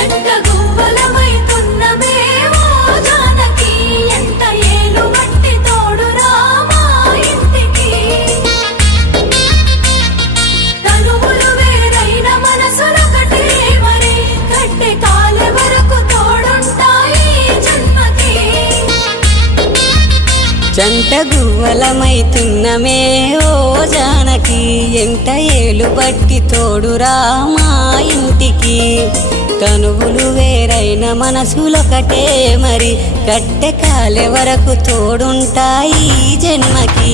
జంట గువ్వలమైతున్నమే ఓ జానకి ఎంత ఏలు బట్టి తోడురా మా ఇంటికి తనువులు వేరైన మనసులొకటే మరి కట్టె కాలే వరకు తోడుంటాయి జన్మకి జంట గువ్వలమైతున్నమే ఓ జానకి ఎంత ఏలు బట్టి తోడురా మా ఇంటికి తనువులు వేరైన మనసులొకటే మరి కట్టె కాలే వరకు తోడుంటాయి జన్మకి